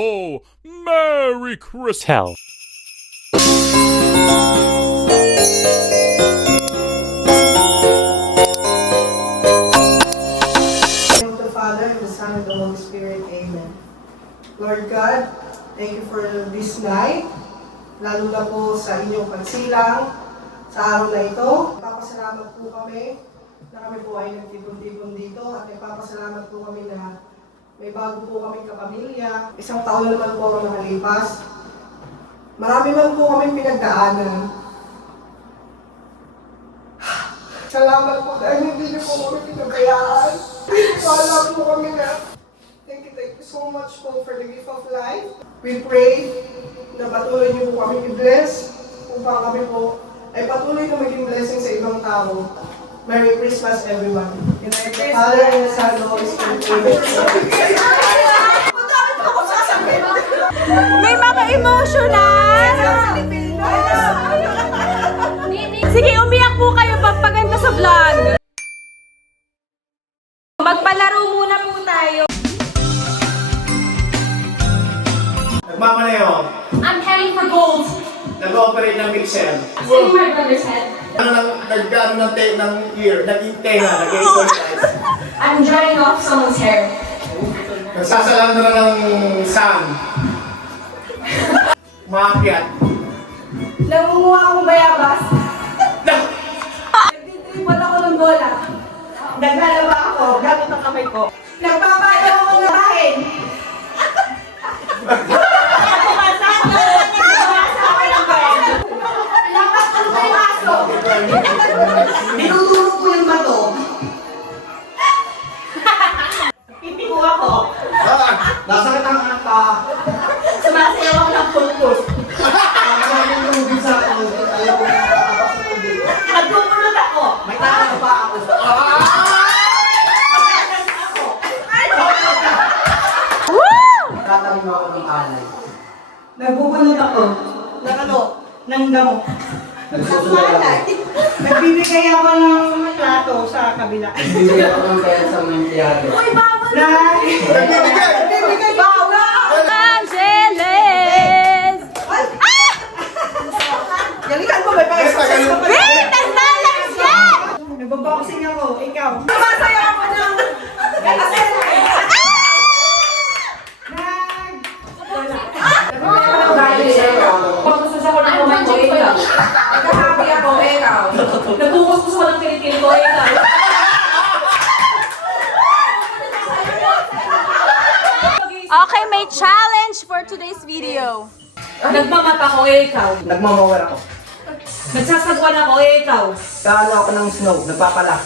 ho! Merry Christmas! Tell. Of the Father, and the Son, and the Holy Spirit. Amen. Lord God, thank you for this night, lalo na po sa inyong pagsilang sa araw na ito. Nagpapasalamat po kami na kami po ay nagtipon-tipon dito at nagpapasalamat po kami na may bago po kaming kapamilya. Isang taon na naman po ang nakalipas. Marami man po kaming pinagdaanan. Salamat po dahil hindi niyo po kami pinabayaan. Wala po kami na. Thank you so much po for the gift of life. We pray na patuloy niyo po kami i-bless upang kami po ay patuloy na maging blessing sa ibang tao. Merry Christmas, everyone. In the name of the Father, and the Son, and the Holy Spirit. May mga emotional! Sige, umiyak po kayo pagpaganda sa vlog. Magpalaro muna po tayo. Nagmamaneho. I'm heading for gold. Nag-ooperate ng mixer. Sitting my brother's head. Nag-ano ng ear, nag-tenga, nag-exercise. I'm drying off someone's hair. Nagsasalandra ng sand. Maakyat. Nangunguha akong bayabas. Nagtitripon ako ng bola. Naglalaba ako, gamit ang kamay ko. Nagpapayaw ako ng bahin. Lakas ang may aso. Dinuturo ko yung bato. Pipiko ako. Nasakit ang ata. Sumasayaw ako ng pulpos. Ang tubig sa ako. Alam ko na nakatapak sa tubig. Nagpupulot ako. May taka pa ako. Tatanong ako ng alay. Nagbubunot ako. Ng ano? Ng damo. Nagsusulat. Nagbibigay ako ng plato sa kabila. Bibigyan ako ng kaya sa mga empleyado. Uy, bawal! Nagbibigay bawal! Angeles! Galingan mo, may pang-exercise ka pa. Wait! Naglalabas yan! Nagbaboxing ako, ikaw. Sumasayaw ako ng... Pagkusas ako ng kamay ko, ikaw. Nagkahappy ako, ikaw. Nagkukuskus ako ng kilikili ko, ikaw. Okay, may challenge for today's video. Nagmamata ko, ikaw. Nagmamawar ako. Nagsasagwan ako, ikaw. Kaano ako ng snow, nagpapala.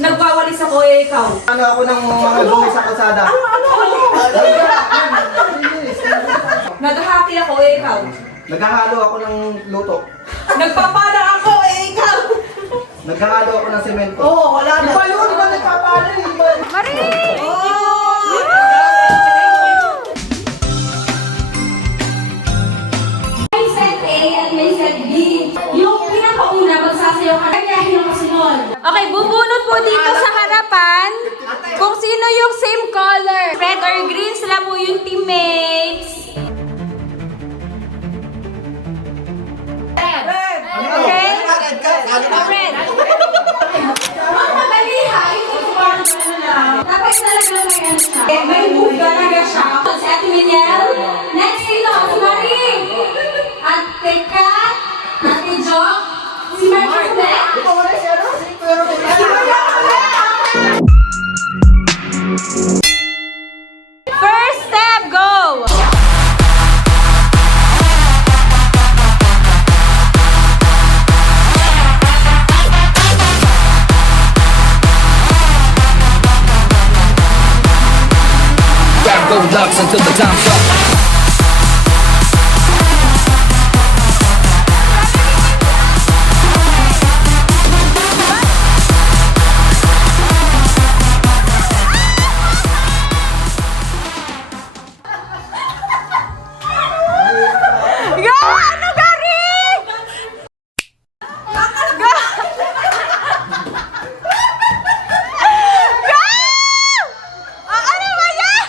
Nagwawalis ako, ikaw. Ano ako ng mga dumi sa kalsada. Naghahappy ako, ikaw. Naghahalo ako ng luto. Nagpapada ako, ikaw. Naghahalo ako ng semento. Oo, wala na. Iba yun, iba nagpapala. Marie! May set A at may set B. Yung pinakauna, magsasayaw ka. Kaya yung kasunod. Okay, bubunot po dito sa harapan kung sino yung same color. Red or green, sila po yung teammates. Okay? Red. Madali ha, dapat talaga may ano siya. May move talaga siya. Si Ate Miniel. Next dito, si Marie. Ate Kat. Ate Jock. Si Marie Fle. First step, go! Grab those locks until the time's up. Go! Ano, Gary? Go! Go! Ano ba yan?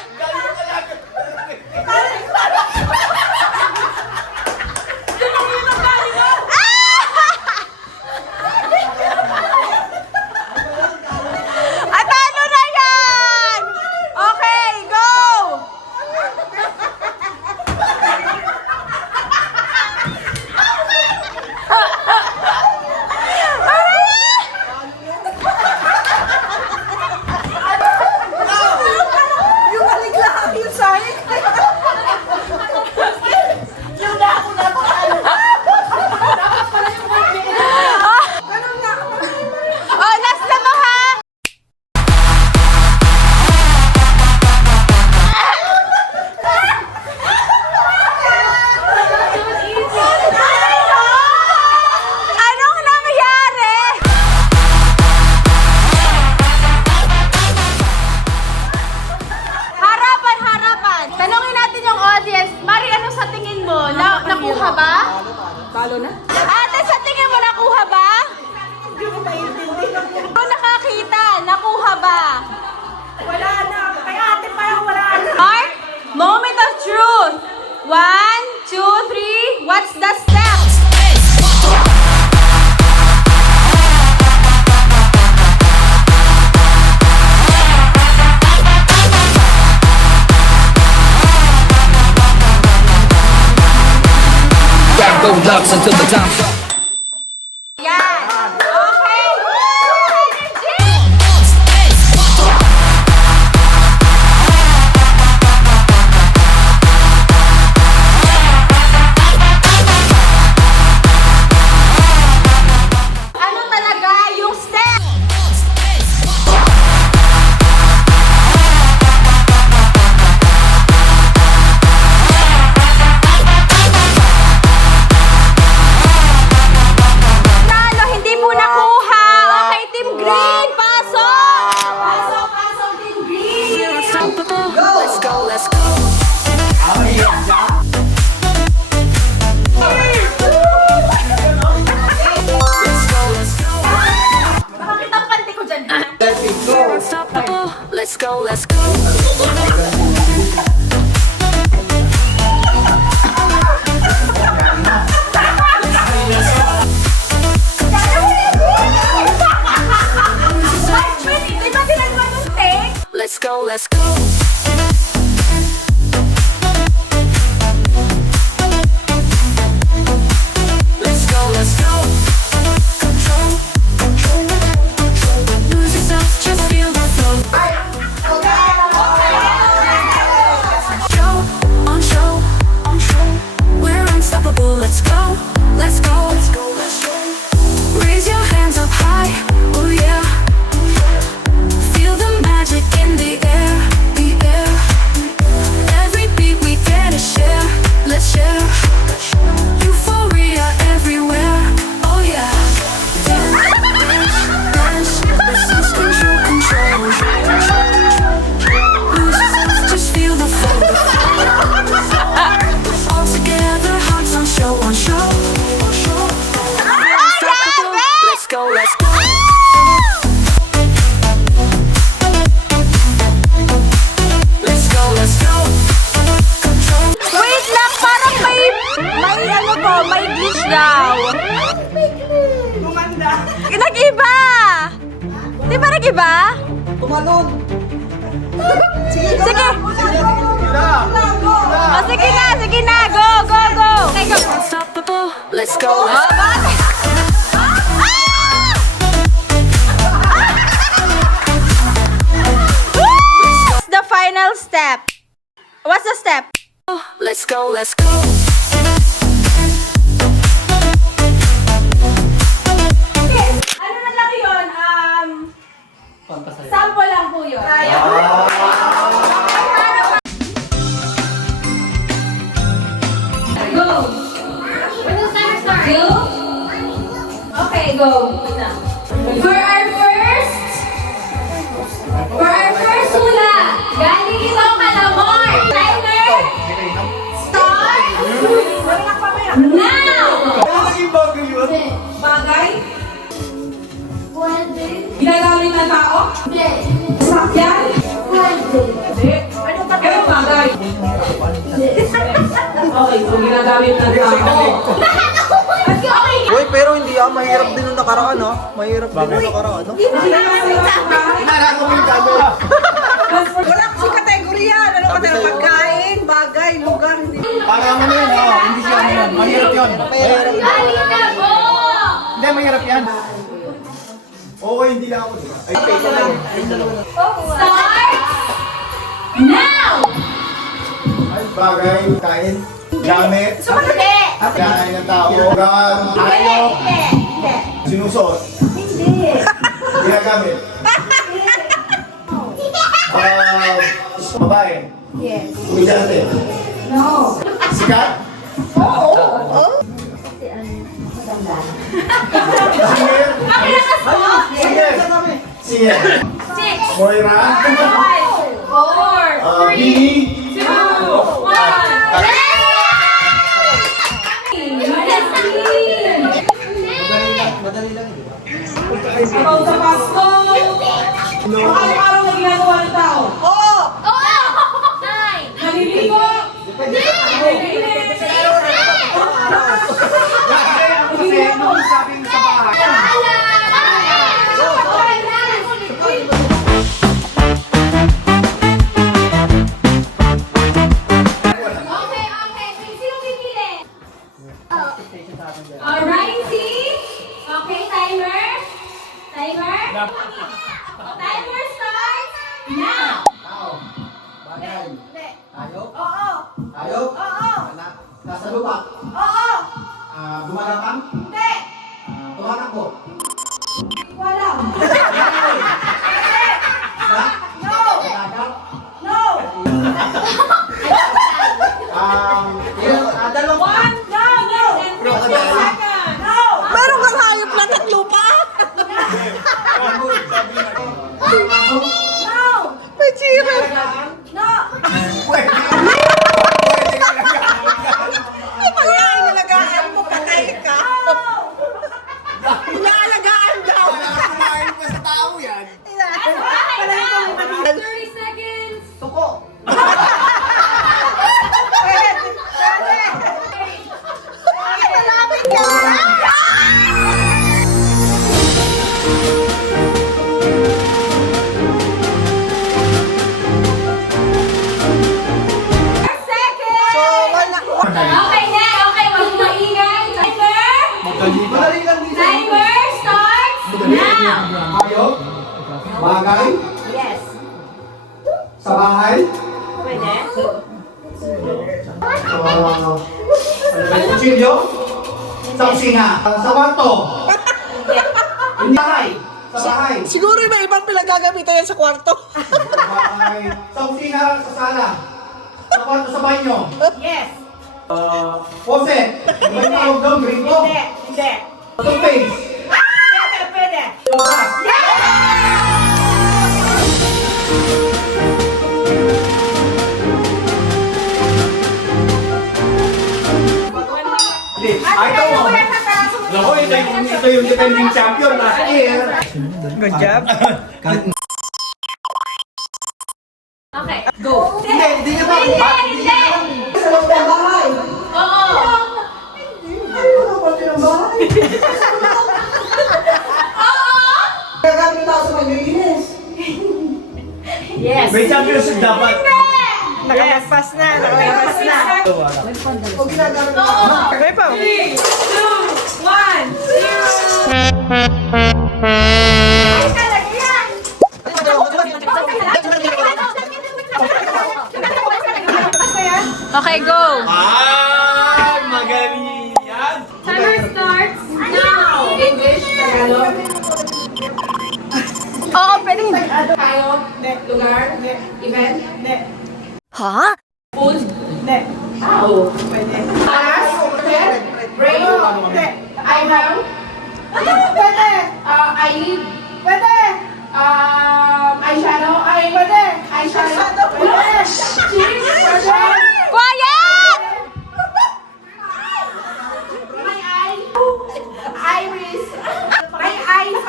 Nakuha ba? Talo na? Ate, sa tingin mo nakuha ba? Hindi ko maintindihan. Kung nakakita, nakuha ba? Wala na. Kaya ate parang wala na. Mark, moment of truth. 1, 2, 3. What's the step? Grab gold locks until the time's up. Yan. Okay. Energy. Ano talaga yung step? Talo, hindi po nakuha. Okay, Team Green, pasok! Pasok, Team Green! Let's go, let's go. Bakit ang panty ko dyan? Unstoppable. Let's go, let's go. Di ba tinagwa yung take? Let's go, let's go. Let's go, let's go. Control, control, control. Lose yourself, just feel the flow. Show, on show, on show. We're unstoppable. Let's go, let's go, let's go, let's go. Raise your hands up high, oh yeah. Feel the magic in the air, the air. Every beat we dare to share, let's share. Euphoria everywhere, oh yeah. Dance, let's lose control, control. Lose yourself, just feel the flow. All together, hearts on show, on show, on show. Unstoppable. Let's go, let's go. Let's go, let's go. Control. Wait lang, parang may ano to, may glitch daw. Gumanda. Nag-iba! Di ba nag-iba? Tumalon. Sige! O, sige na! Go, go, go! Okay, go! Unstoppable. Let's go, let's Oh, bakit? What's the final step? What's the step? go. Let's go, let's go. Ano na lang yun? Sample lang po yun. Go! Go? Okay, go. For our first hula, galing ito Malamor. Timer, start, now! Naging bago yun. Bagay? Ginagamit ng tao? Sakyan? Ano pa kayo bagay? Okay, so ginagamit ng tao. Uy, pero hindi mahirap din nung nakaraan, no? Mahirap din nung nakaraan, no? Wala kasi kategorya yan. Ano ka talaga? Pagkain, bagay, lugar. Hindi. Parang ano yun, hindi siya ano yun. Mahirap yun. Galing na po! Hindi, mahirap yan. Oo, hindi lang ako. Start! Now! Ay, bagay, kain, gamit, Hindi! kain ng tao, hayop, sinusuot, ginagamit. Babae. Yes. Kumidyante. No. Sikat. Singer. Singer. Singer. Six! Moira. 5! 4! Bini. 2! 1! Sabaw sa Pasko! Araw-araw na ginagawa ng tao. Oo! Naliligo! Okay. Sino pipili? Alright, see? Okay, timer. Timer starts now. Tayo? Oo! Tayo? Oo! Nasa lupa? Oo! Gumalakang? Hindi! Tumatakbo? Wala! No! Dagat? No! Dalawang No! No! No! Meron kang hayop na at lupa? No! May chira! No! Pag inalagaan mo, patay ka! Inaalagaan daw! Kumain pa sa tao yan. 30 seconds. Tuko. Malapit ka! Seconds. Okay, wag maingay. Madali lang dito. Timer starts now. Hayop? Bagay? Yes. Sa bahay? Pwede. Kutsilyo? Sa kusina? Sa kwarto? Hindi. Bahay? Sa bahay? Siguro may ibang pinagagamitan yan sa kwarto. Sa bahay? Sa kusina? Sa sala? Sa kwarto? Sa banyo? Yes. Faucet? May tawag doon? Gringo? Hindi. Toothpaste? Pwede. Toothbrush? Naku, ito yung defending champion last year. Good job. Okay, go. Hindi niya ba? Hindi. Sa loob ng bahay. Oo. Ano ba ng bahay? Gagamit ako sa paglilinis. Yes. May championship dapat. Nakalagpas na. O ginagamit mo. Okay pa. 3, 2, 1, 0. Ay, talaga yan. Okay, go. Ay, magaling yan. Timer starts now. English, Tagalog. Oo, pwede. Tayo, lugar, event, Ha? food, tao, pwede. Class, brain, I have, pwede. I live, pwede. Eyeshadow, pwede. Eyeshadow, pwede. Cheese, pwede. Quiet! My eye, iris, my eyes,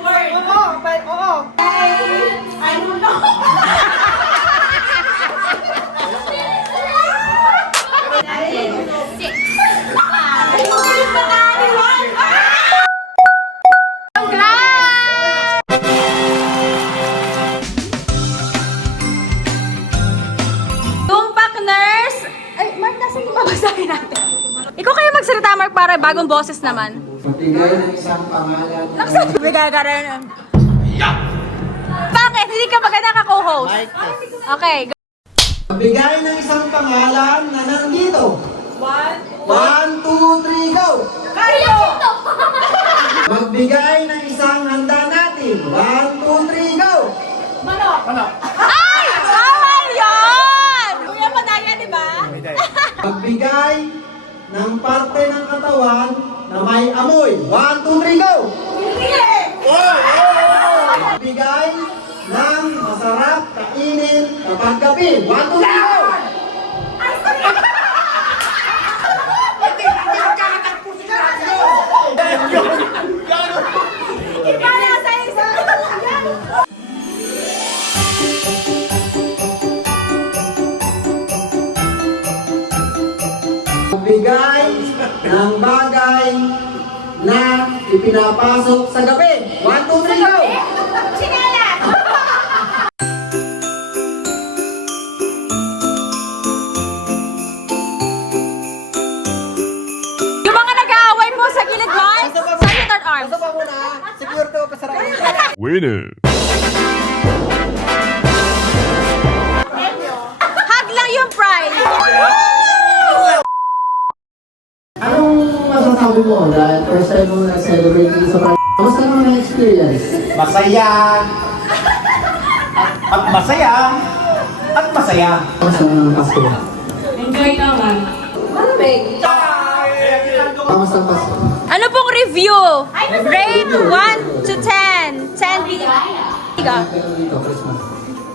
word. Oo. I don't know. Tumpak nurse! Ay, Mark, nasa yung babasahin natin? Ikaw kayo magsalita, Mark, para bagong boses naman. Magbigay ng isang pangalan. Bigay ka rin. Bakit? Hindi ka maganda ka co-host. Okay, go. Magbigay ng isang pangalan na nandito. 1, 2, 3, go! Kayo! Magbigay ng isang handa natin. 1, 2, 3, go! Ay! Bawal yun! Kuya, madaya, di ba? Magbigay ng parte ng katawan na may amoy. 1, 2, 3, go! Magbigay ng masarap kainin kapag gabi. 1, 2, 3, go! Iba na! bagay na ipinapasok sa gabi. 1, 2, 3, go! Sinala! Yung mga nag-aaway po sa gilid, guys. Sa third arm. Ito pa muna, secure to, pasarap. Hug lang yung prize. Anong masasabi mo dahil first time mo na-celebrate dito sa party? Kamusta naman ang experience? Masaya. At masaya. At masaya. Kamusta ang Pasko? Enjoy naman. Kamusta ang Pasko? Ano pong review? Rate 1 to 10. 10 being... Dito, Christmas.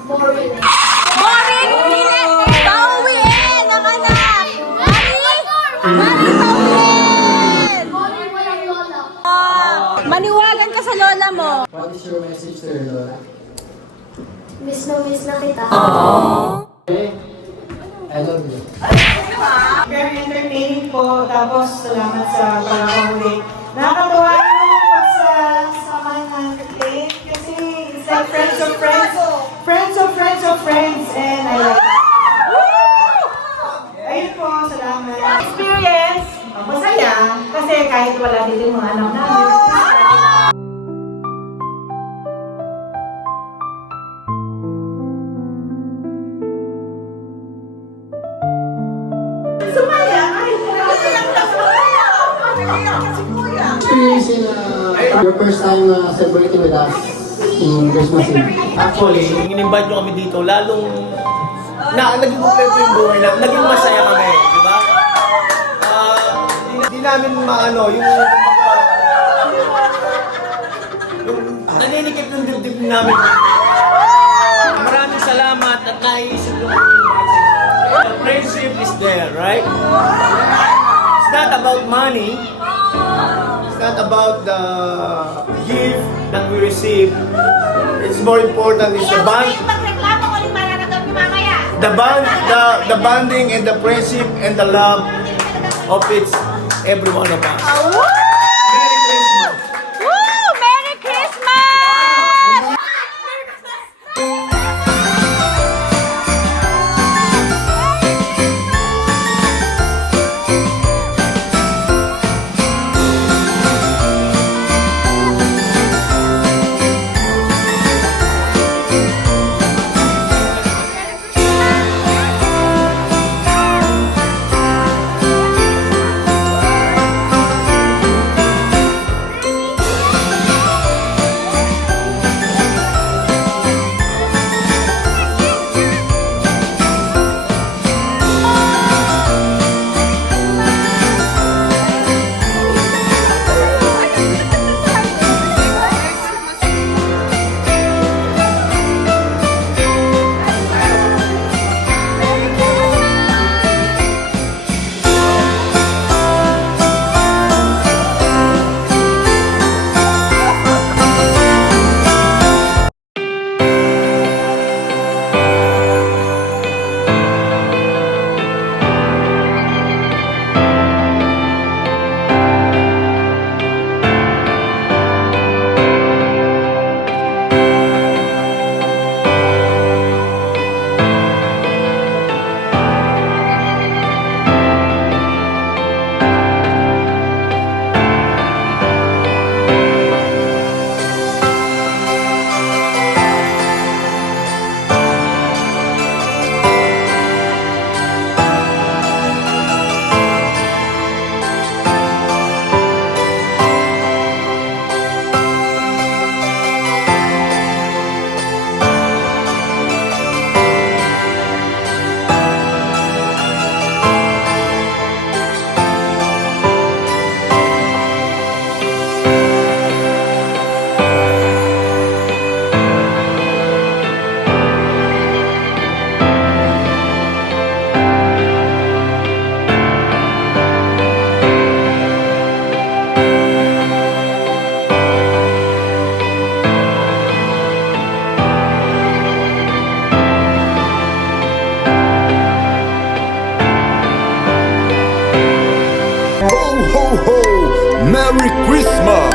Boring! Hindi! Pauwiin! Ang anak! Mari, pauwiin! Maniwagan ka sa lola mo. What is your message to your Lola? Miss na kita. Okay. I love you. Very entertaining po. Tapos, salamat sa pagkakahuli. Nakakatuwa yung pagsasamahan ng campaign kasi it's like friends of friends. Friends of friends of friends. And I like it. Ayun po, salamat. Experience, masaya. Kasi kahit wala din yung mga anak namin. Sumaya! Ay, Experiencing your first time celebrating with us in Christmas Eve. Actually, nung in-invite nyo kami dito, lalong naging kompleto yung buhay na, naging masaya kami, di ba? Di namin maano, yung naninikip ng dibdib namin. Maraming salamat at naiisip yung the friendship is there, right? It's not about money. It's not about the gift that we receive. It's more important is the bond. Pagreklamo ko rin mararamdaman ni mamaya. The bonding and the friendship and the love of it's every one of us. Merry Christmas. Woo! Merry Christmas! ho! Merry Christmas!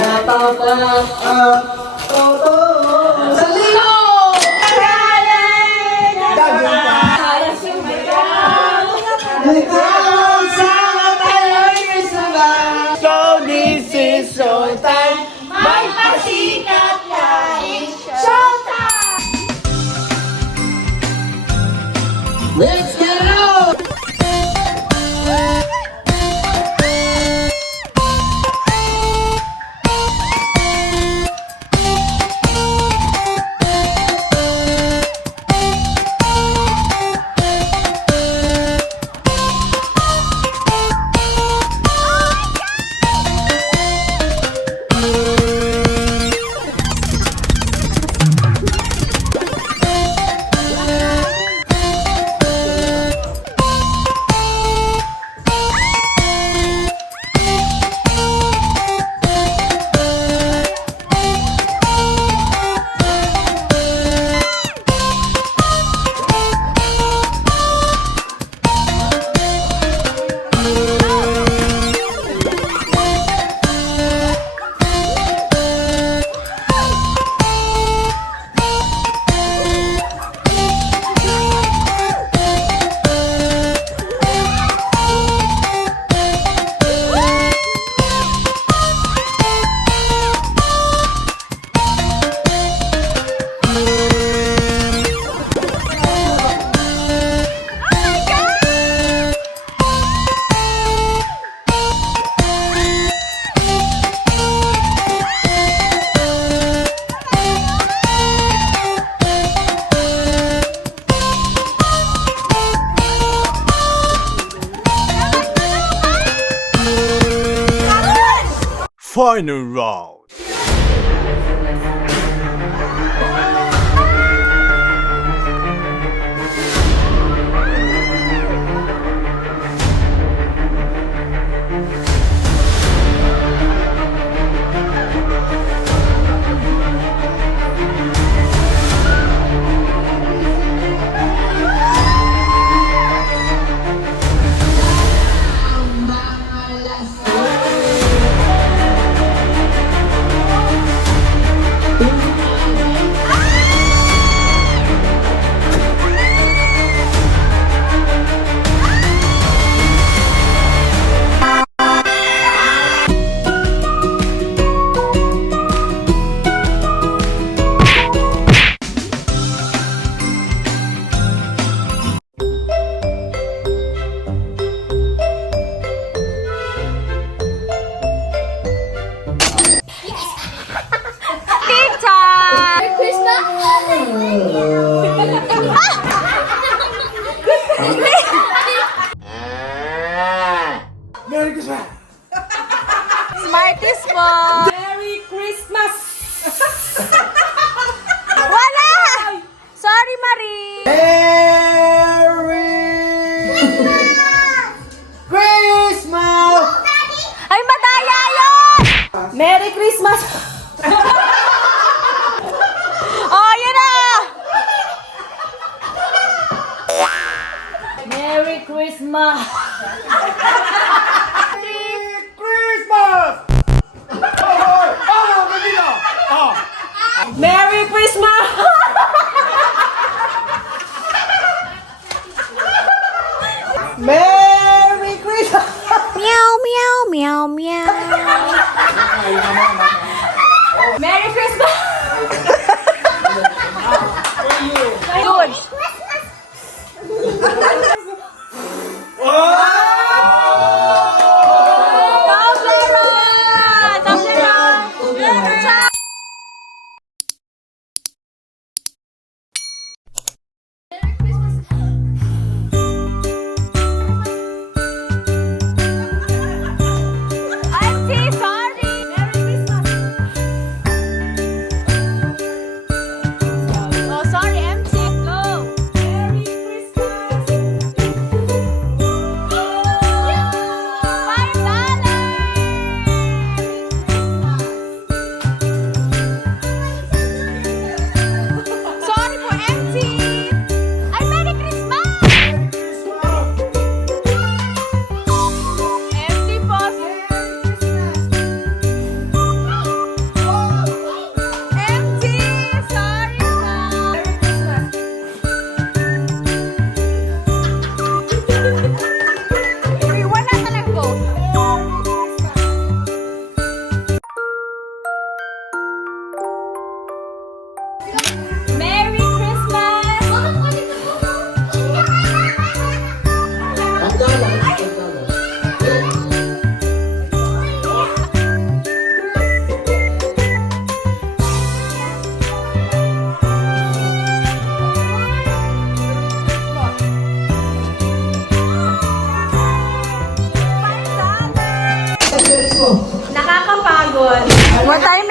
Natatak at totoo sa liyo! Ikaw sa tayo'y isang So this is showtime. May pasikat na showtime! Let's get it out! Final round. Merry Christmas! Smarties po. Merry Christmas! Wala! Sorry, Marie. Christmas! Ay, madaya yun! Merry Christmas! Oh, yun na! Merry Christmas! Christmas! Merry Christmas! What time